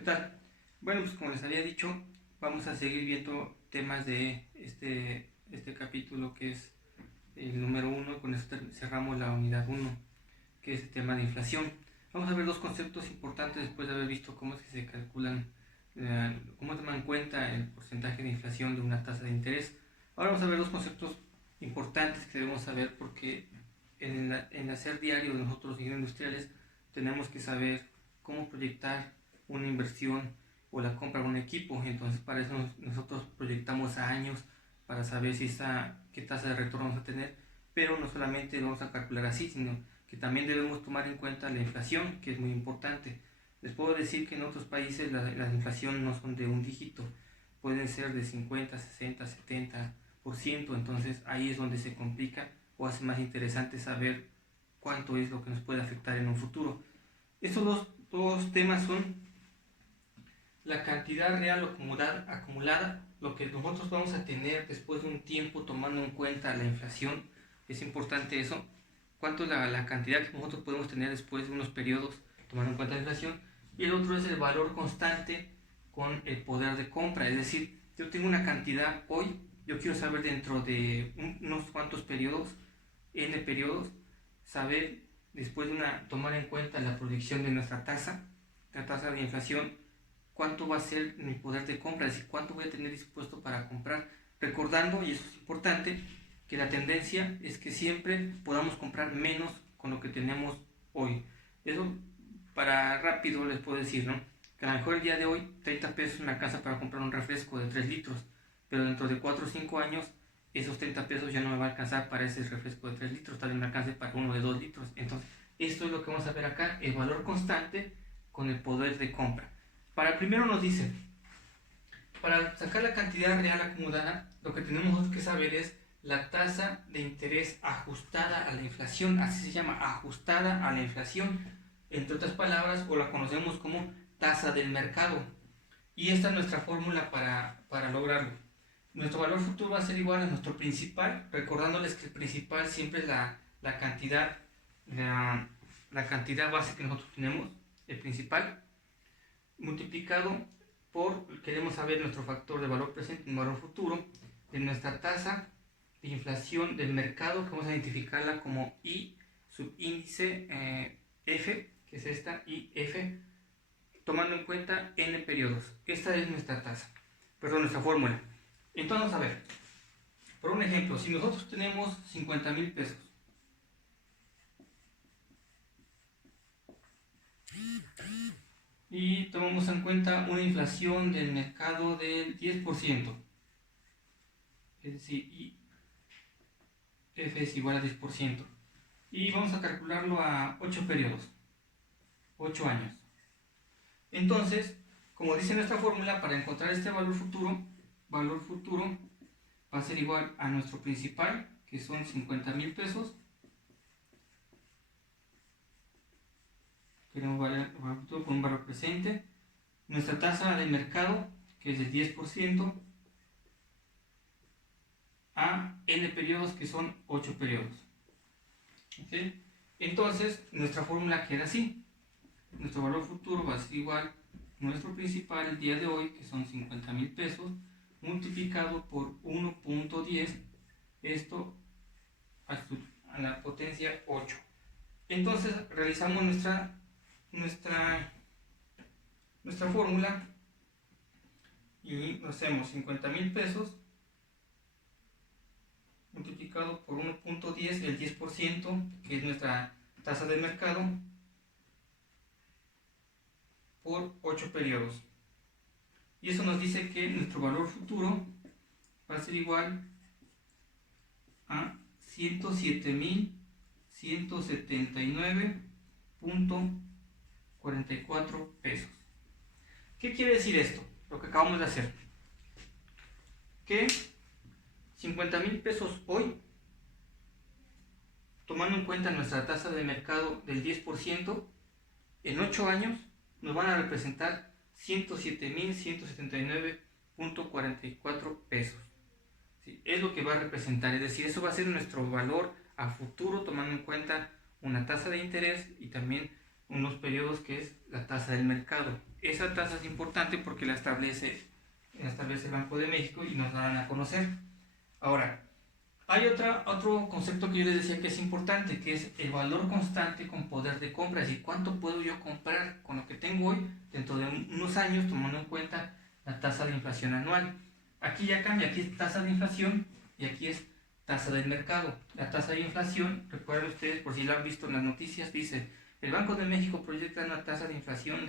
¿Qué tal? Bueno, pues como les había dicho, vamos a seguir viendo temas de este capítulo que es el número uno. Con esto cerramos la unidad uno, que es el tema de inflación. Vamos a ver dos conceptos importantes después de haber visto cómo es que se calculan, cómo toman en cuenta el porcentaje de inflación de una tasa de interés. Ahora vamos a ver dos conceptos importantes que debemos saber porque en el hacer diario de nosotros los ingenieros industriales tenemos que saber cómo proyectar una inversión o la compra de un equipo. Entonces para eso nosotros proyectamos a años para saber qué tasa de retorno vamos a tener, pero no solamente lo vamos a calcular así, sino que también debemos tomar en cuenta la inflación, que es muy importante. Les puedo decir que en otros países la inflación no son de un dígito, pueden ser de 50, 60, 70%, entonces ahí es donde se complica o hace más interesante saber cuánto es lo que nos puede afectar en un futuro. Estos dos temas son la cantidad real acumulada, lo que nosotros vamos a tener después de un tiempo tomando en cuenta la inflación. Es importante eso, cuánto es la cantidad que nosotros podemos tener después de unos periodos tomando en cuenta la inflación. Y el otro es el valor constante con el poder de compra, es decir, yo tengo una cantidad hoy, yo quiero saber dentro de unos cuantos periodos, n periodos, saber después de tomar en cuenta la proyección de nuestra tasa, la tasa de inflación, cuánto va a ser mi poder de compra, es decir, cuánto voy a tener dispuesto para comprar, recordando, y eso es importante, que la tendencia es que siempre podamos comprar menos con lo que tenemos hoy. Eso para rápido les puedo decir, ¿no? Que a lo mejor el día de hoy 30 pesos me alcanza para comprar un refresco de 3 litros, pero dentro de 4 o 5 años esos 30 pesos ya no me va a alcanzar para ese refresco de 3 litros, tal vez me alcance para uno de 2 litros. Entonces, esto es lo que vamos a ver acá, el valor constante con el poder de compra. Para el primero nos dice, para sacar la cantidad real acumulada, lo que tenemos que saber es la tasa de interés ajustada a la inflación, así se llama, ajustada a la inflación, entre otras palabras, o la conocemos como tasa del mercado. Y esta es nuestra fórmula para lograrlo. Nuestro valor futuro va a ser igual a nuestro principal, recordándoles que el principal siempre es la cantidad, la cantidad base que nosotros tenemos, el principal, multiplicado por, queremos saber nuestro factor de valor presente y valor futuro, de nuestra tasa de inflación del mercado, que vamos a identificarla como I subíndice F, que es esta IF, tomando en cuenta n periodos. Esta es nuestra tasa, nuestra fórmula. Entonces, a ver, por un ejemplo, si nosotros tenemos 50,000 pesos, y tomamos en cuenta una inflación del mercado del 10%, es decir, F es igual a 10%, y vamos a calcularlo a 8 periodos, 8 años. Entonces, como dice nuestra fórmula, para encontrar este valor futuro va a ser igual a nuestro principal, que son 50,000 pesos, queremos valor futuro con un valor presente, nuestra tasa de mercado, que es del 10%, a n periodos, que son 8 periodos. ¿Okay? Entonces, nuestra fórmula queda así. Nuestro valor futuro va a ser igual a nuestro principal el día de hoy, que son 50,000 pesos, multiplicado por 1.10, esto a la potencia 8. Entonces, realizamos nuestra fórmula y hacemos 50,000 pesos multiplicado por 1.10, el 10%, que es nuestra tasa de mercado, por 8 periodos. Y eso nos dice que nuestro valor futuro va a ser igual a 107,179.44 pesos. ¿Qué quiere decir esto? Lo que acabamos de hacer. Que 50,000 pesos hoy, tomando en cuenta nuestra tasa de mercado del 10%, en 8 años nos van a representar 107,179.44 pesos. ¿Sí? Es lo que va a representar, es decir, eso va a ser nuestro valor a futuro, tomando en cuenta una tasa de interés y también unos periodos que es la tasa del mercado. Esa tasa es importante porque la establece el Banco de México y nos la dan a conocer. Ahora, hay otro concepto que yo les decía que es importante, que es el valor constante con poder de compra, es decir, cuánto puedo yo comprar con lo que tengo hoy dentro de unos años, tomando en cuenta la tasa de inflación anual. Aquí ya cambia, aquí es tasa de inflación y aquí es tasa del mercado. La tasa de inflación, recuerden ustedes, por si lo han visto en las noticias, dice, el Banco de México proyecta una tasa de inflación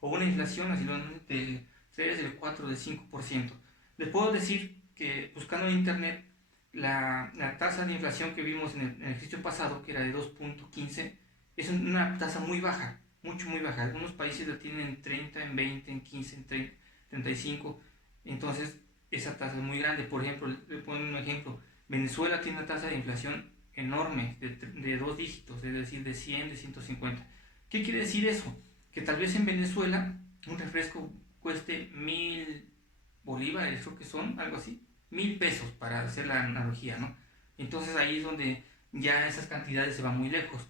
o una inflación así del 3, del 4, del 5%. Les puedo decir que buscando en internet, la tasa de inflación que vimos en el ejercicio pasado, que era de 2.15, es una tasa muy baja, muy baja. Algunos países la tienen en 30, en 20, en 15, en 30, 35. Entonces, esa tasa es muy grande. Por ejemplo, le pongo un ejemplo. Venezuela tiene una tasa de inflación enorme, de 2 dígitos, es decir, de 100, de 150. ¿Qué quiere decir eso? Que tal vez en Venezuela un refresco cueste 1,000 bolívares, creo que son, algo así, 1,000 pesos, para hacer la analogía, ¿no? Entonces ahí es donde ya esas cantidades se van muy lejos.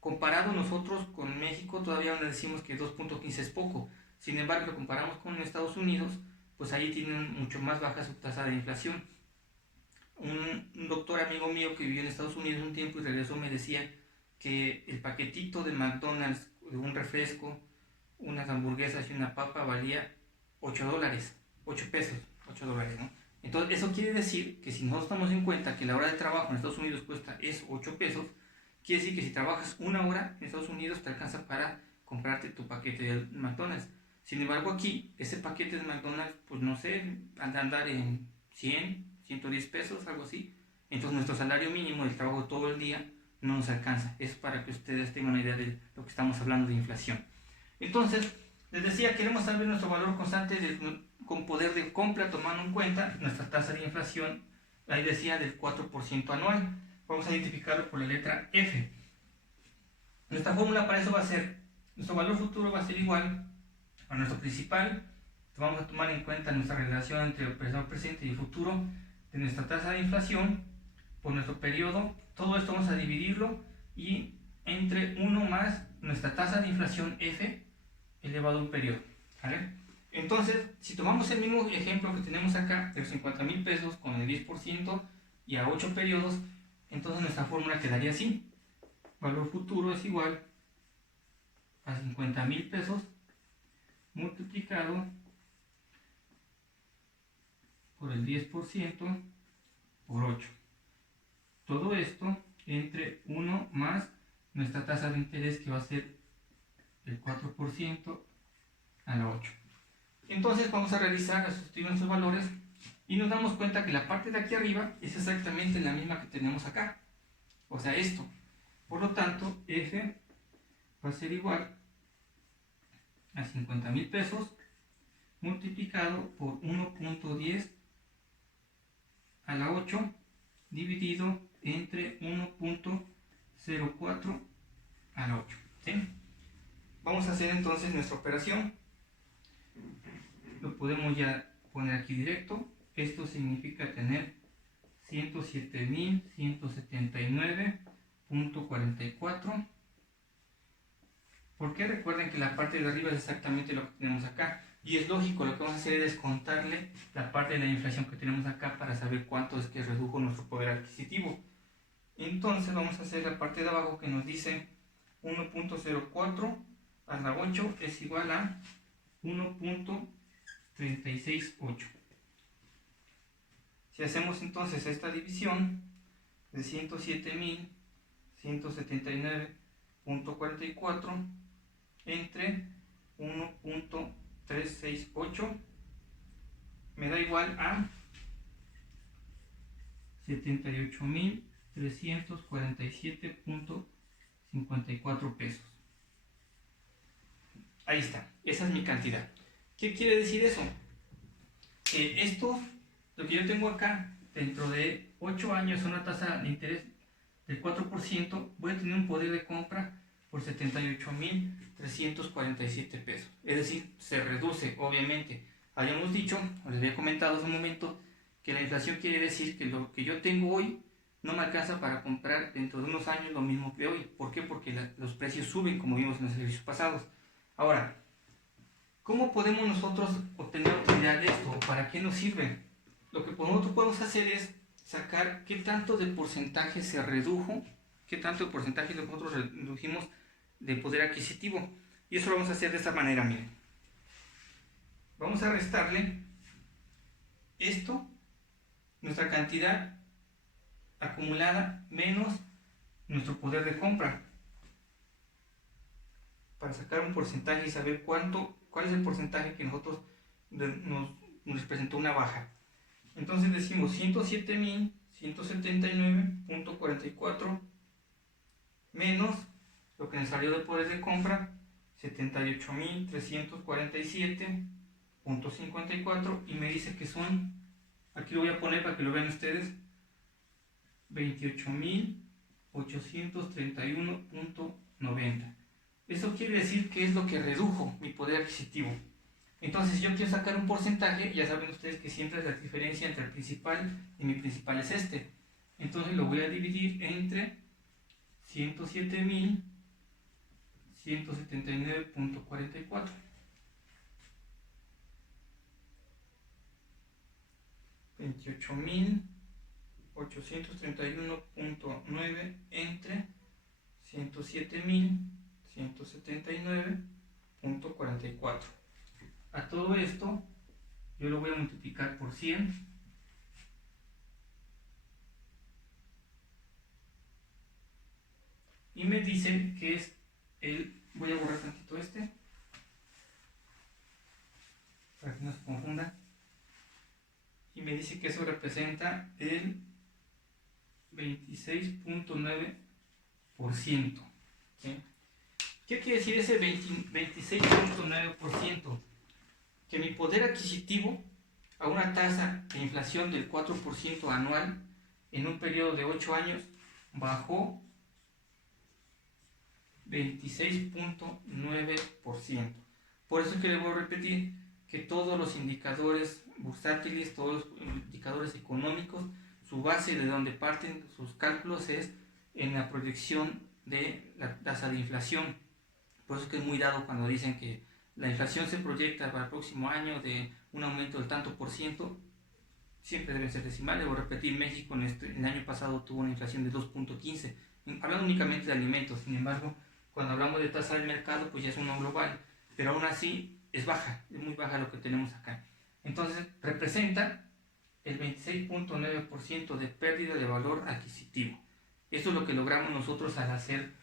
Comparado nosotros con México, todavía no decimos que 2.15 es poco. Sin embargo, lo comparamos con Estados Unidos, pues ahí tienen mucho más baja su tasa de inflación. Un doctor amigo mío que vivió en Estados Unidos un tiempo y regresó me decía que el paquetito de McDonald's, de un refresco, unas hamburguesas y una papa valía $8, 8 pesos, $8, ¿no? Entonces eso quiere decir que si nosotros tomamos en cuenta que la hora de trabajo en Estados Unidos cuesta 8 pesos, quiere decir que si trabajas una hora en Estados Unidos te alcanza para comprarte tu paquete de McDonald's. Sin embargo aquí, ese paquete de McDonald's, pues no sé, anda a andar en 100, 110 pesos, algo así. Entonces nuestro salario mínimo del trabajo todo el día no nos alcanza. Es para que ustedes tengan una idea de lo que estamos hablando de inflación. Entonces, les decía, queremos saber nuestro valor constante con poder de compra, tomando en cuenta nuestra tasa de inflación, ahí decía, del 4% anual. Vamos a identificarlo por la letra F. Nuestra fórmula para eso va a ser, nuestro valor futuro va a ser igual a nuestro principal. Vamos a tomar en cuenta nuestra relación entre el presente y el futuro de nuestra tasa de inflación por nuestro periodo. Todo esto vamos a dividirlo y entre 1 más nuestra tasa de inflación F elevado a un periodo, ¿vale? Entonces, si tomamos el mismo ejemplo que tenemos acá, de los 50,000 pesos con el 10% y a 8 periodos, entonces nuestra fórmula quedaría así. Valor futuro es igual a 50,000 pesos multiplicado por el 10% por 8. Todo esto entre 1 más nuestra tasa de interés, que va a ser el 4% a la 8. Entonces vamos a realizar, a sustituir nuestros valores y nos damos cuenta que la parte de aquí arriba es exactamente la misma que tenemos acá. O sea, esto. Por lo tanto, F va a ser igual a 50,000 pesos multiplicado por 1.10 a la 8 dividido entre 1.04 a la 8. ¿Sí? Vamos a hacer entonces nuestra operación. Lo podemos ya poner aquí directo. Esto significa tener 107,179.44. Porque recuerden que la parte de arriba es exactamente lo que tenemos acá. Y es lógico, lo que vamos a hacer es descontarle la parte de la inflación que tenemos acá para saber cuánto es que redujo nuestro poder adquisitivo. Entonces vamos a hacer la parte de abajo que nos dice 1.04 a la 8 es igual a 1.368. Si hacemos entonces esta división de 107,179.44 entre 1.368, me da igual a 78,347.54 pesos. Ahí está, esa es mi cantidad. ¿Qué quiere decir eso? Que esto, lo que yo tengo acá, dentro de 8 años, una tasa de interés del 4%, voy a tener un poder de compra por 78,347 pesos. Es decir, se reduce, obviamente. Habíamos dicho, o les había comentado hace un momento, que la inflación quiere decir que lo que yo tengo hoy no me alcanza para comprar dentro de unos años lo mismo que hoy. ¿Por qué? Porque los precios suben, como vimos en los ejercicios pasados. Ahora, ¿cómo podemos nosotros obtener utilidad de esto? ¿Para qué nos sirve? Lo que nosotros podemos hacer es sacar qué tanto de porcentaje se redujo, qué tanto de porcentaje nosotros redujimos de poder adquisitivo. Y eso lo vamos a hacer de esta manera, miren. Vamos a restarle esto, nuestra cantidad acumulada, menos nuestro poder de compra, para sacar un porcentaje y saber cuál es el porcentaje que nosotros nos representó una baja. Entonces decimos 107.179.44 menos lo que nos salió de poder de compra, 78.347.54, y me dice que son, aquí lo voy a poner para que lo vean ustedes, 28.831.90. Eso quiere decir que es lo que redujo mi poder adquisitivo. Entonces, si yo quiero sacar un porcentaje, ya saben ustedes que siempre la diferencia entre el principal y mi principal es este. Entonces lo voy a dividir entre 107.179.44. 28.831.9 entre 107.179.44. A todo esto yo lo voy a multiplicar por 100 y me dice que es voy a borrar tantito para que no se confunda, y me dice que eso representa el 26.9%. ¿Sí? ¿Qué quiere decir ese 26.9%? Que mi poder adquisitivo, a una tasa de inflación del 4% anual en un periodo de 8 años, bajó 26.9%. Por eso es que le voy a repetir que todos los indicadores bursátiles, todos los indicadores económicos, su base de donde parten sus cálculos es en la proyección de la tasa de inflación. Por eso es que es muy dado cuando dicen que la inflación se proyecta para el próximo año de un aumento del tanto por ciento. Siempre deben ser decimales. Voy a repetir, México en el año pasado tuvo una inflación de 2.15, hablando únicamente de alimentos. Sin embargo, cuando hablamos de tasa del mercado, pues ya es uno global, pero aún así es baja, es muy baja lo que tenemos acá. Entonces representa el 26.9% de pérdida de valor adquisitivo. Esto es lo que logramos nosotros al hacer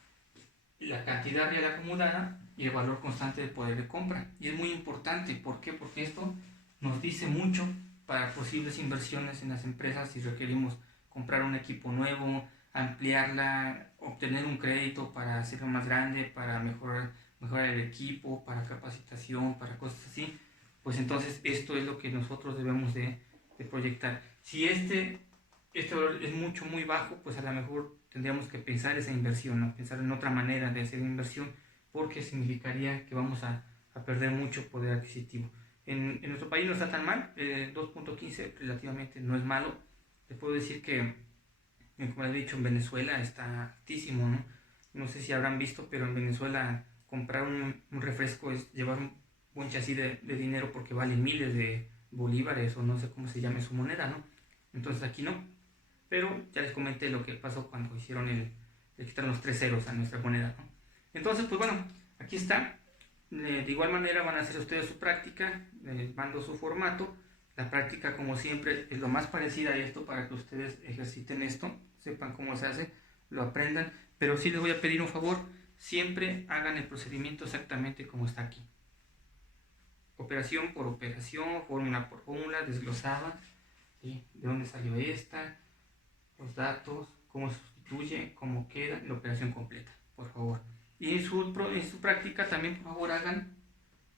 la cantidad real acumulada y el valor constante de poder de compra. Y es muy importante, ¿por qué? Porque esto nos dice mucho para posibles inversiones en las empresas si requerimos comprar un equipo nuevo, ampliarla, obtener un crédito para hacerlo más grande, para mejorar el equipo, para capacitación, para cosas así. Pues entonces esto es lo que nosotros debemos de proyectar. Si este valor es muy bajo, pues a lo mejor tendríamos que pensar esa inversión, ¿no? Pensar en otra manera de hacer inversión, porque significaría que vamos a perder mucho poder adquisitivo. En nuestro país no está tan mal, 2.15 relativamente no es malo. Les puedo decir que, como les he dicho, en Venezuela está altísimo, ¿no? No sé si habrán visto, pero en Venezuela comprar un refresco es llevar un buen chasis de dinero, porque vale miles de bolívares o no sé cómo se llame su moneda, ¿no? Entonces aquí no. Pero ya les comenté lo que pasó cuando hicieron le quitaron los 3 ceros a nuestra moneda, ¿no? Entonces, pues bueno, aquí está. De igual manera van a hacer ustedes su práctica, les mando su formato. La práctica, como siempre, es lo más parecida a esto para que ustedes ejerciten esto, sepan cómo se hace, lo aprendan. Pero sí les voy a pedir un favor, siempre hagan el procedimiento exactamente como está aquí. Operación por operación, fórmula por fórmula, desglosada, ¿sí? De dónde salió esta, los datos, cómo se sustituye, cómo queda, la operación completa, por favor. Y en su práctica también, por favor, hagan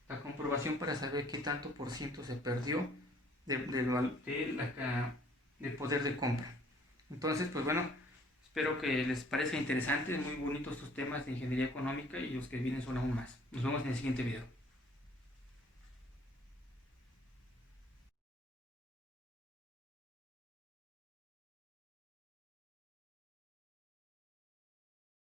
la comprobación para saber qué tanto por ciento se perdió del poder de compra. Entonces, pues bueno, espero que les parezca interesante, muy bonitos estos temas de ingeniería económica, y los que vienen son aún más. Nos vemos en el siguiente video.